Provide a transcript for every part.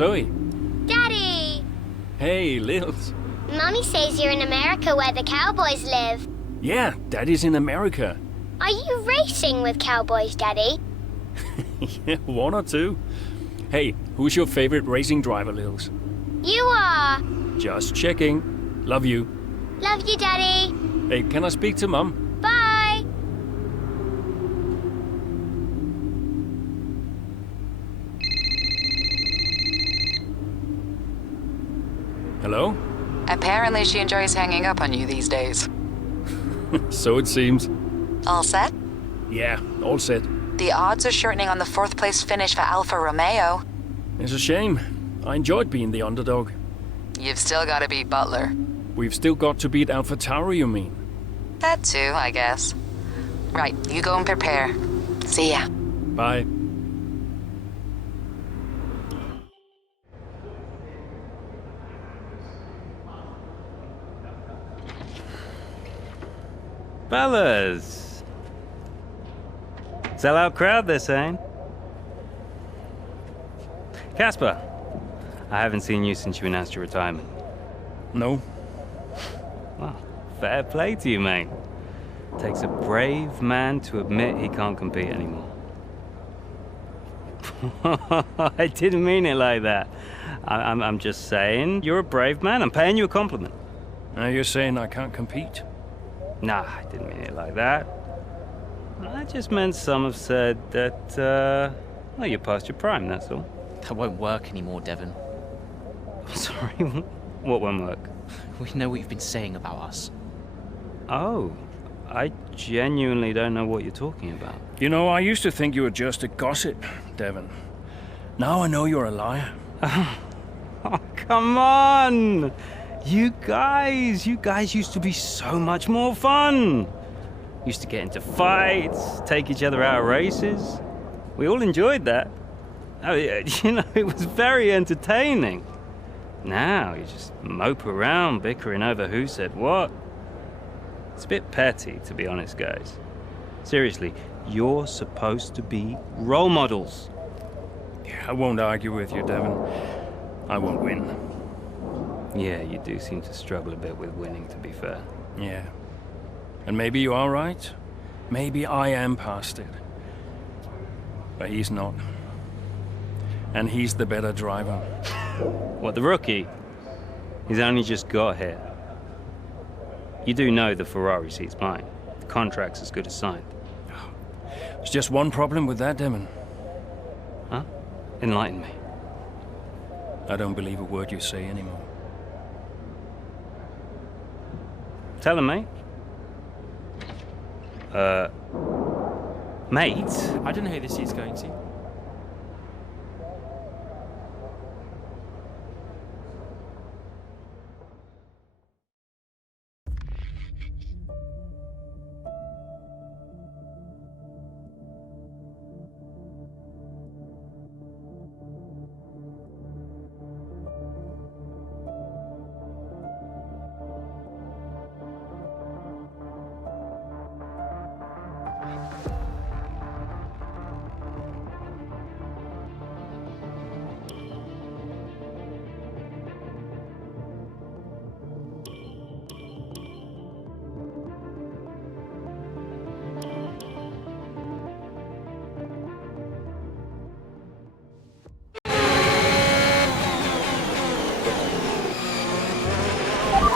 Zoe. Daddy! Hey, Lils. Mummy says you're in America where the cowboys live. Yeah, Daddy's in America. Are you racing with cowboys, Daddy? Yeah, one or two. Hey, who's your favorite racing driver, Lils? You are. Just checking. Love you. Love you, Daddy. Hey, can I speak to Mum? Bye. Hello? Apparently she enjoys hanging up on you these days. So it seems. All set? Yeah, all set. The odds are shortening on the 4th place finish for Alfa Romeo. It's a shame. I enjoyed being the underdog. You've still got to beat Butler. We've still got to beat AlphaTauri, you mean? That too, I guess. Right, you go and prepare. See ya. Bye. Fellas! Sell-out crowd, they're saying. Casper, I haven't seen you since you announced your retirement. No? Well, fair play to you, mate. Takes a brave man to admit he can't compete anymore. I didn't mean it like that. I'm just saying, you're a brave man. I'm paying you a compliment. Now you're saying I can't compete? Nah, I didn't mean it like that. I just meant some have said that, well, you're past your prime, that's all. That won't work anymore, Devon. Sorry, what won't work? We know what you've been saying about us. Oh, I genuinely don't know what you're talking about. You know, I used to think you were just a gossip, Devon. Now I know you're a liar. Oh, come on! You guys used to be so much more fun. Used to get into fights, take each other out of races. We all enjoyed that. Oh, yeah, you know, it was very entertaining. Now you just mope around bickering over who said what. It's a bit petty, to be honest, guys. Seriously, you're supposed to be role models. Yeah, I won't argue with you, Devon. I won't win. Yeah, you do seem to struggle a bit with winning, to be fair. Yeah. And maybe you are right. Maybe I am past it. But he's not. And he's the better driver. What, the rookie? He's only just got here. You do know the Ferrari seat's mine. The contract's as good as signed. There's just one problem with that, Devon. Huh? Enlighten me. I don't believe a word you say anymore. Tell him, mate. Mate? I don't know who this is going to.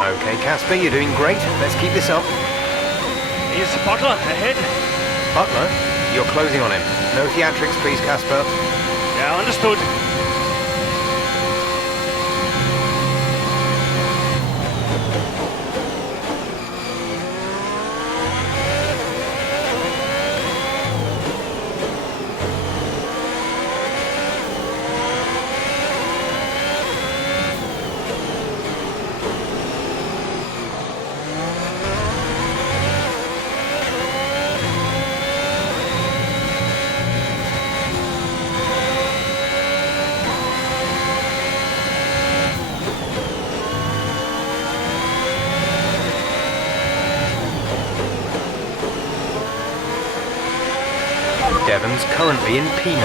Okay, Casper, you're doing great. Let's keep this up. Here's Butler ahead. Butler, you're closing on him. No theatrics, please, Casper. Yeah, understood. Devon's currently in P9.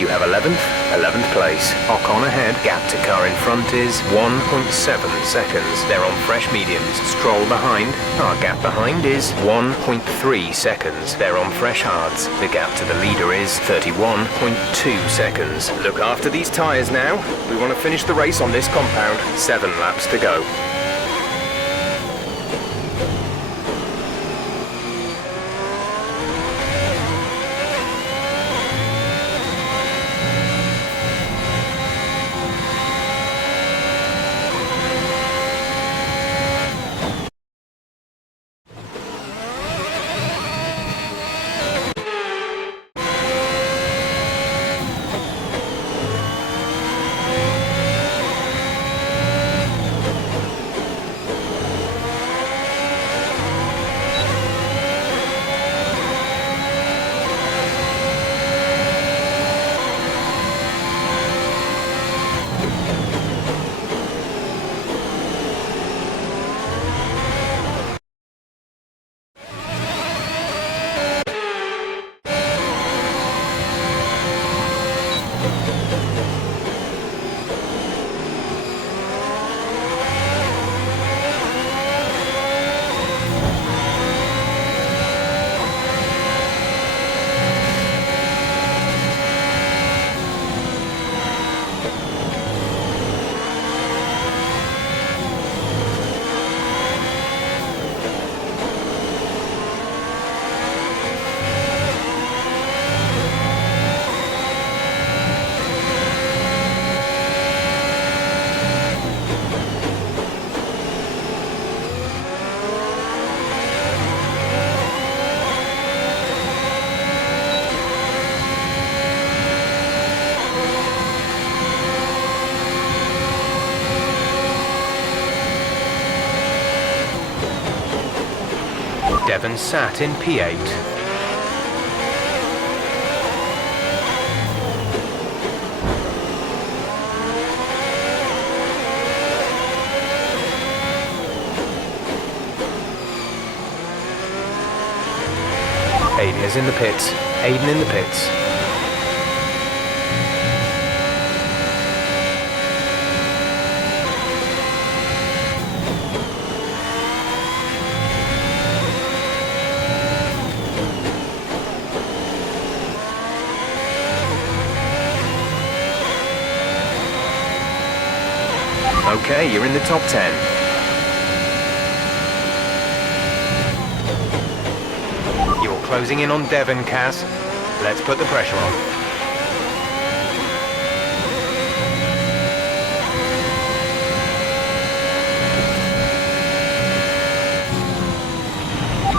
You have 11th place. Ocon ahead. Gap to car in front is 1.7 seconds. They're on fresh mediums. Stroll behind. Our gap behind is 1.3 seconds. They're on fresh hards. The gap to the leader is 31.2 seconds. Look after these tyres now. We want to finish the race on this compound. 7 laps to go. Devon sat in P8. Aiden is in the pits. Aiden in the pits. Okay, you're in the top 10. You're closing in on Devon, Kaz. Let's put the pressure on.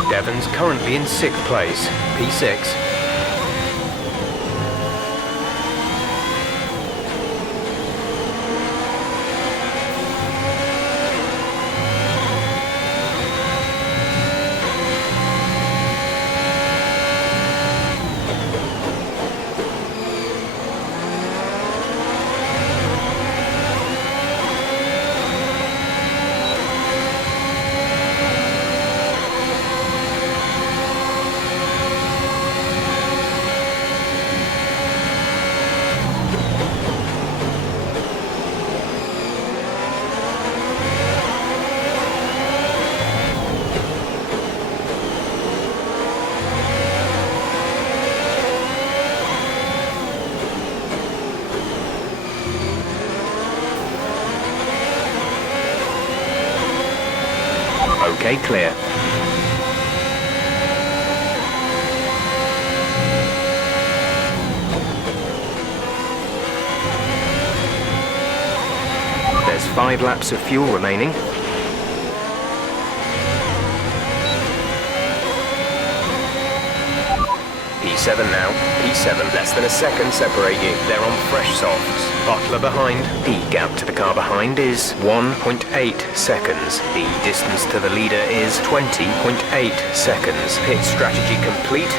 Devon's currently in 6th place, P6. Okay, clear. There's 5 laps of fuel remaining. P7 now. P7, less than a second separate you. They're on fresh softs. Butler behind. The gap to the car behind is 1.8 seconds. The distance to the leader is 20.8 seconds. Pit strategy complete.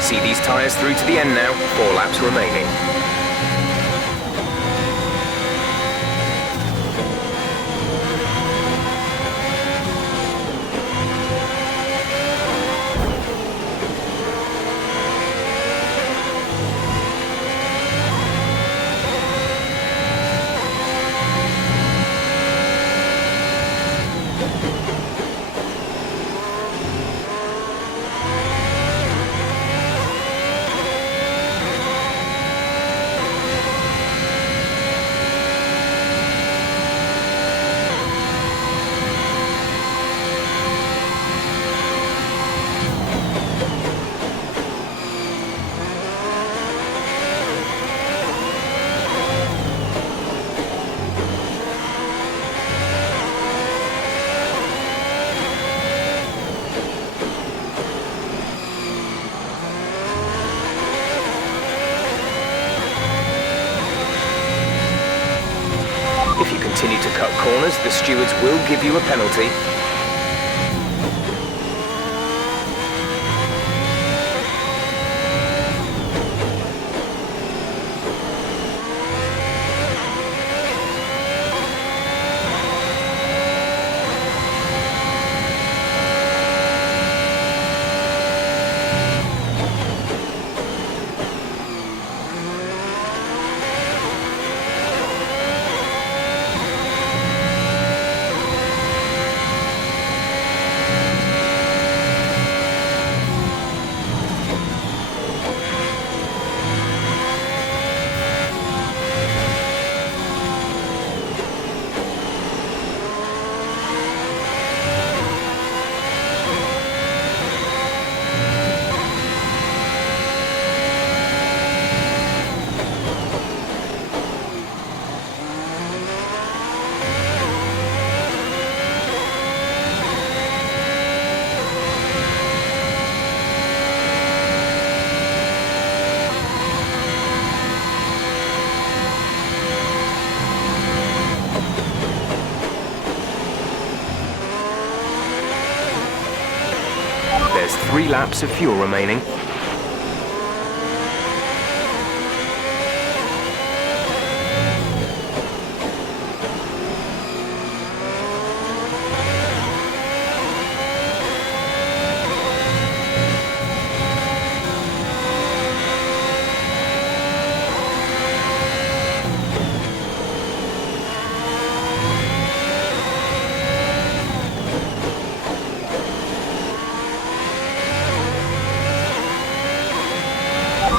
See these tyres through to the end now. 4 laps remaining. continue to cut corners, the stewards will give you a penalty. There's 3 laps of fuel remaining.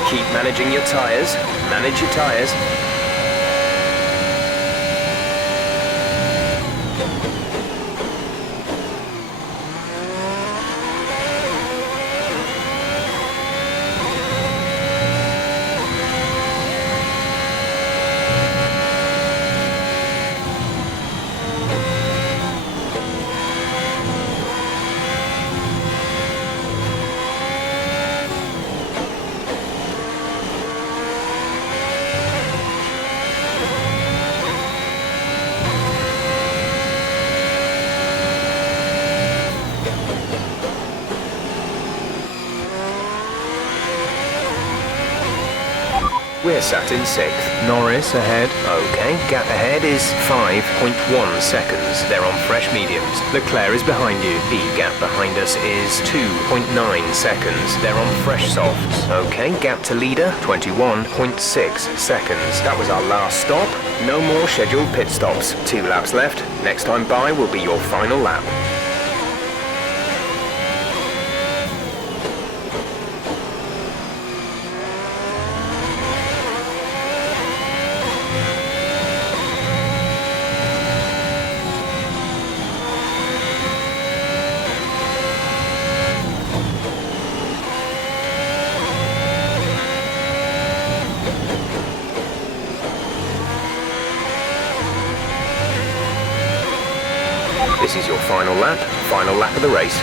Keep managing your tyres. Manage your tyres. We're sat in 6th. Norris ahead. Okay, gap ahead is 5.1 seconds. They're on fresh mediums. Leclerc is behind you. The gap behind us is 2.9 seconds. They're on fresh softs. Okay, gap to leader, 21.6 seconds. That was our last stop. No more scheduled pit stops. 2 laps left. Next time by will be your final lap. This is your final lap of the race.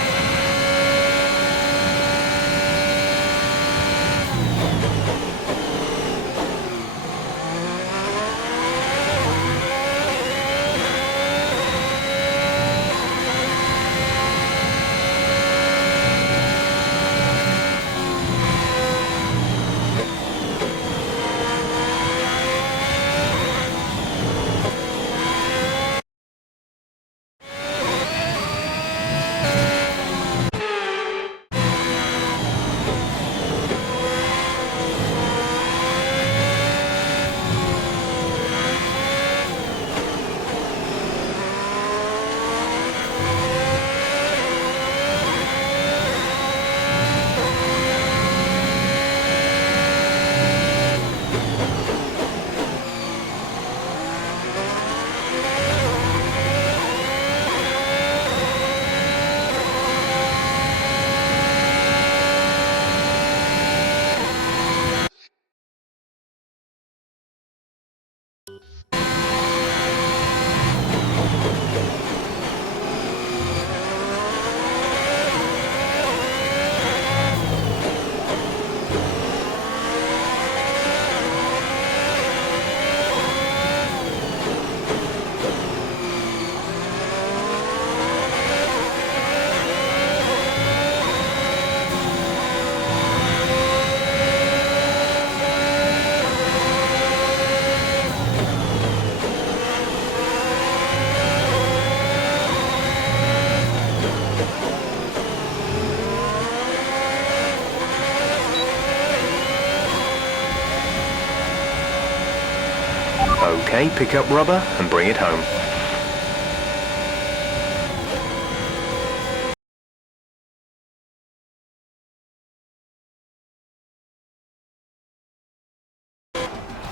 Okay, pick up rubber and bring it home.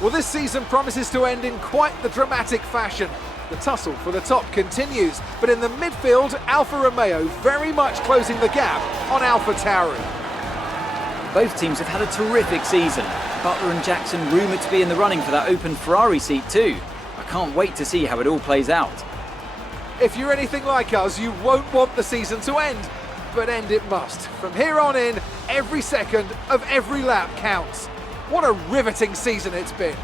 Well, this season promises to end in quite the dramatic fashion. The tussle for the top continues, but in the midfield, Alfa Romeo very much closing the gap on AlphaTauri. Both teams have had a terrific season. Butler and Jackson rumoured to be in the running for that open Ferrari seat too. I can't wait to see how it all plays out. If you're anything like us, you won't want the season to end, but end it must. From here on in, every second of every lap counts. What a riveting season it's been.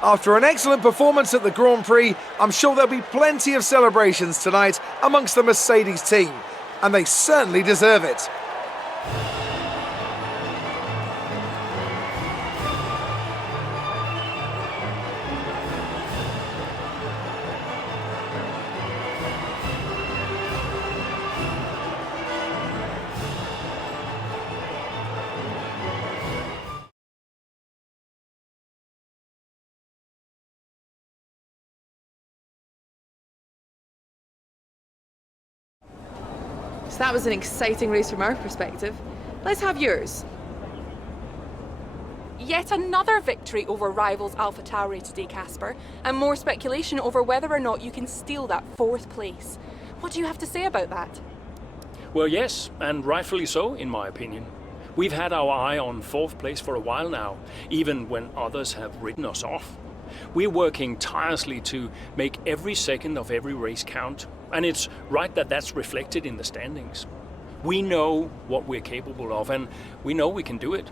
After an excellent performance at the Grand Prix, I'm sure there'll be plenty of celebrations tonight amongst the Mercedes team, and they certainly deserve it. So that was an exciting race from our perspective. Let's have yours. Yet another victory over rivals AlphaTauri today, Casper, and more speculation over whether or not you can steal that 4th place. What do you have to say about that? Well, yes, and rightfully so, in my opinion. We've had our eye on 4th place for a while now, even when others have written us off. We're working tirelessly to make every second of every race count, and it's right that that's reflected in the standings. We know what we're capable of, and we know we can do it.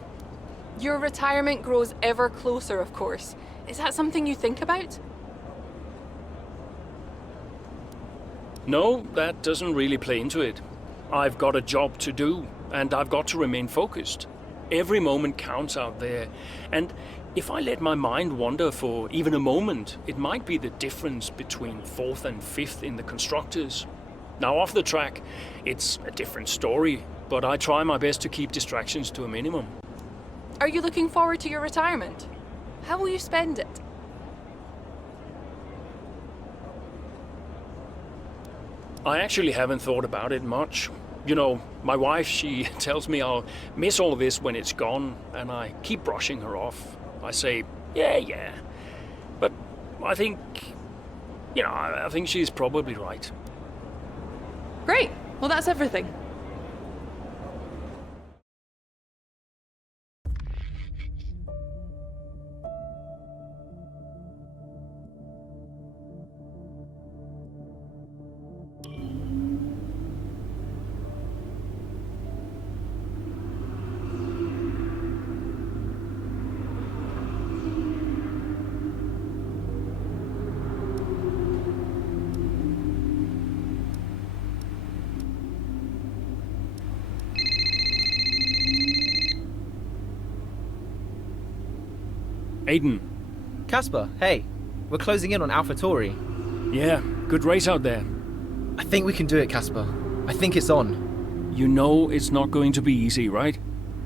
Your retirement grows ever closer, of course. Is that something you think about? No, that doesn't really play into it. I've got a job to do, and I've got to remain focused. Every moment counts out there, and if I let my mind wander for even a moment, it might be the difference between 4th and 5th in the constructors. Now, off the track, it's a different story, but I try my best to keep distractions to a minimum. Are you looking forward to your retirement? How will you spend it? I actually haven't thought about it much. You know, my wife, she tells me I'll miss all this when it's gone, and I keep brushing her off. I say, yeah. But I think, I think she's probably right. Great. Well, that's everything. Aiden. Casper, hey. We're closing in on AlphaTauri. Yeah, good race out there. I think we can do it, Casper. I think it's on. You know it's not going to be easy, right?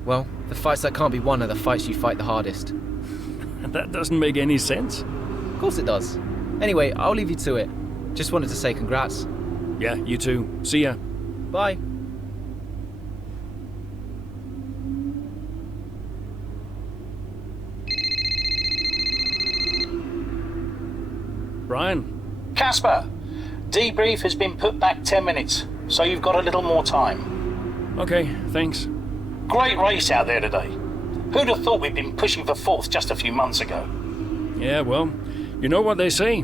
Well, the fights that can't be won are the fights you fight the hardest. That doesn't make any sense. Of course it does. Anyway, I'll leave you to it. Just wanted to say congrats. Yeah, you too. See ya. Bye. Brian. Casper, debrief has been put back 10 minutes, so you've got a little more time. Okay, thanks. Great race out there today. Who'd have thought we'd been pushing for 4th just a few months ago? Yeah, well, you know what they say.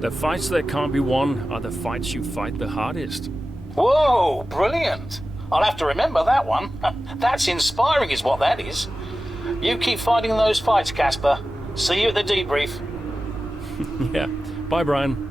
The fights that can't be won are the fights you fight the hardest. Whoa, brilliant. I'll have to remember that one. That's inspiring is what that is. You keep fighting those fights, Casper. See you at the debrief. Yeah. Bye, Brian.